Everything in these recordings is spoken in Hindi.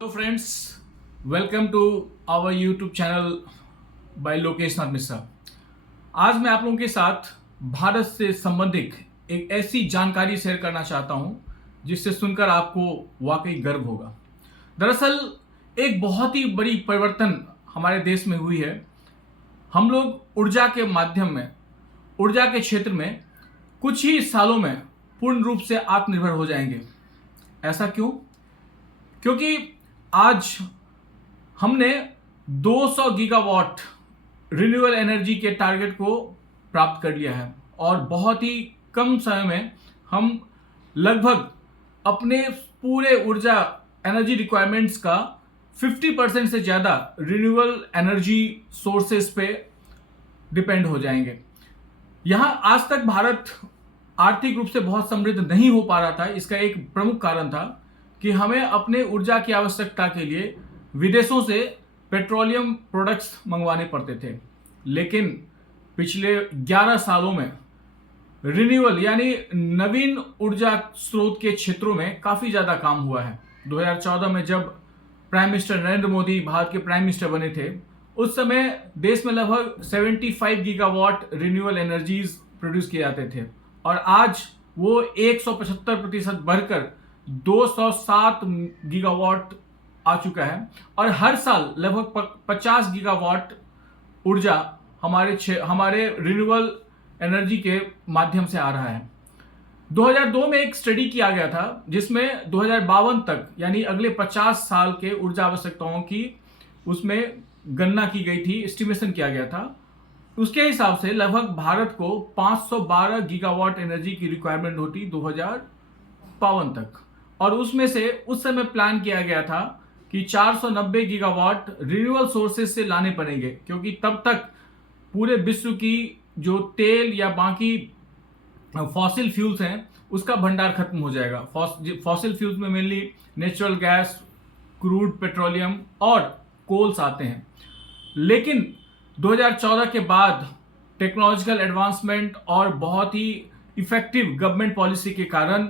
तो friends, welcome to our YouTube channel by Lokesh Nath Mishra. आज मैं आप लोगों के साथ भारत से संबंधित एक ऐसी जानकारी शेयर करना चाहता हूं जिससे सुनकर आपको वाकई गर्व होगा। दरअसल एक बहुत ही बड़ी परिवर्तन हमारे देश में हुई है। हम लोग ऊर्जा के माध्यम में, ऊर्जा के क्षेत्र में कुछ ही सालों में पूर्ण रूप से आत्मनिर्भर हो जाएंगे। ऐसा क्यों? क्योंकि आज हमने 200 गीगावाट रिन्यूएबल एनर्जी के टारगेट को प्राप्त कर लिया है और बहुत ही कम समय में हम लगभग अपने पूरे ऊर्जा एनर्जी रिक्वायरमेंट्स का 50% से ज़्यादा रिन्यूएबल एनर्जी सोर्सेस पे डिपेंड हो जाएंगे। यहाँ आज तक भारत आर्थिक रूप से बहुत समृद्ध नहीं हो पा रहा था। इसका एक प्रमुख कारण था कि हमें अपने ऊर्जा की आवश्यकता के लिए विदेशों से पेट्रोलियम प्रोडक्ट्स मंगवाने पड़ते थे। लेकिन पिछले 11 सालों में रिन्यूएबल यानी नवीन ऊर्जा स्रोत के क्षेत्रों में काफ़ी ज़्यादा काम हुआ है। 2014 में जब प्राइम मिनिस्टर नरेंद्र मोदी भारत के प्राइम मिनिस्टर बने थे, उस समय देश में लगभग 75 गीगावाट रिन्यूएबल एनर्जीज प्रोड्यूस किए जाते थे और आज वो 175% बढ़कर 207 गीगावाट आ चुका है और हर साल लगभग 50 गीगावाट ऊर्जा हमारे रिन्यूएबल एनर्जी के माध्यम से आ रहा है। 2002 में एक स्टडी किया गया था जिसमें 2052 तक यानी अगले 50 साल के ऊर्जा आवश्यकताओं की उसमें गणना की गई थी, एस्टिमेशन किया गया था। उसके हिसाब से लगभग भारत को 512 गीगावाट एनर्जी की रिक्वायरमेंट होती 2052 तक और उसमें से उस समय प्लान किया गया था कि 490 गीगावाट रिन्यूएबल सोर्सेज से लाने पड़ेंगे, क्योंकि तब तक पूरे विश्व की जो तेल या बाकी फॉसिल फ्यूल्स हैं उसका भंडार खत्म हो जाएगा। फॉसिल फ्यूल्स में mainly natural gas, crude petroleum और कोल्स आते हैं। लेकिन 2014 के बाद टेक्नोलॉजिकल एडवांसमेंट और बहुत ही इफेक्टिव गवर्नमेंट पॉलिसी के कारण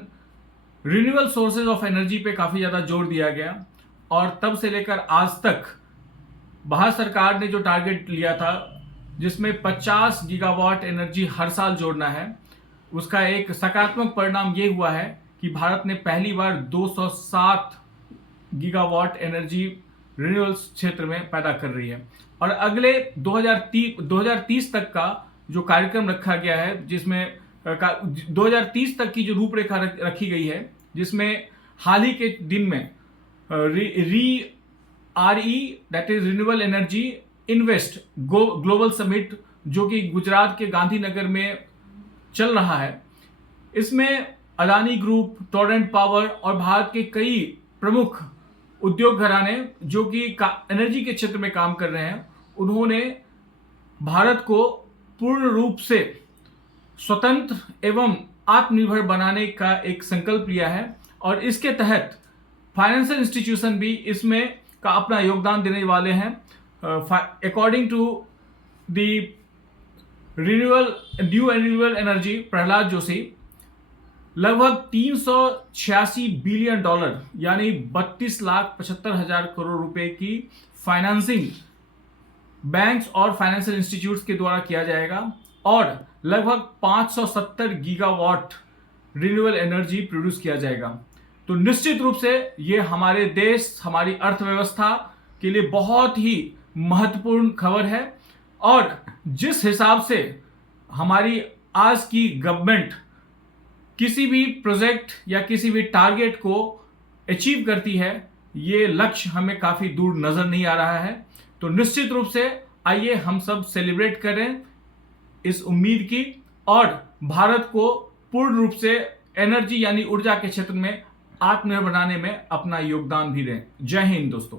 रिन्यूएबल सोर्सेज ऑफ एनर्जी पे काफ़ी ज़्यादा जोर दिया गया और तब से लेकर आज तक भारत सरकार ने जो टारगेट लिया था जिसमें 50 गीगावाट एनर्जी हर साल जोड़ना है, उसका एक सकारात्मक परिणाम ये हुआ है कि भारत ने पहली बार 207 गीगावाट एनर्जी रिन्यूएबल क्षेत्र में पैदा कर रही है और अगले 2030 तक का जो कार्यक्रम रखा गया है, जिसमें 2030 तक की जो रूपरेखा रखी गई है, जिसमें हाल ही के दिन में that is renewable energy invest global summit जो कि गुजरात के गांधीनगर में चल रहा है, इसमें अदानी ग्रुप, टोरेंट पावर और भारत के कई प्रमुख उद्योग घराने जो कि एनर्जी के क्षेत्र में काम कर रहे हैं, उन्होंने भारत को पूर्ण रूप से स्वतंत्र एवं आत्मनिर्भर बनाने का एक संकल्प लिया है और इसके तहत फाइनेंशियल इंस्टीट्यूशन भी इसमें का अपना योगदान देने वाले हैं। According to the renewable energy Pralhad Joshi, लगभग 386 बिलियन डॉलर यानी 32,75,000 करोड़ रुपए की फाइनेंसिंग बैंक्स और फाइनेंशियल इंस्टीट्यूट्स के द्वारा किया जाएगा और लगभग 570 गीगावाट रिन्यूएबल एनर्जी प्रोड्यूस किया जाएगा। तो निश्चित रूप से ये हमारे देश, हमारी अर्थव्यवस्था के लिए बहुत ही महत्वपूर्ण खबर है और जिस हिसाब से हमारी आज की गवर्नमेंट किसी भी प्रोजेक्ट या किसी भी टारगेट को अचीव करती है, ये लक्ष्य हमें काफ़ी दूर नज़र नहीं आ रहा है। तो निश्चित रूप से आइए हम सब सेलिब्रेट करें इस उम्मीद की और भारत को पूर्ण रूप से एनर्जी यानी ऊर्जा के क्षेत्र में आत्मनिर्भर बनाने में अपना योगदान भी दें। जय हिंद दोस्तों।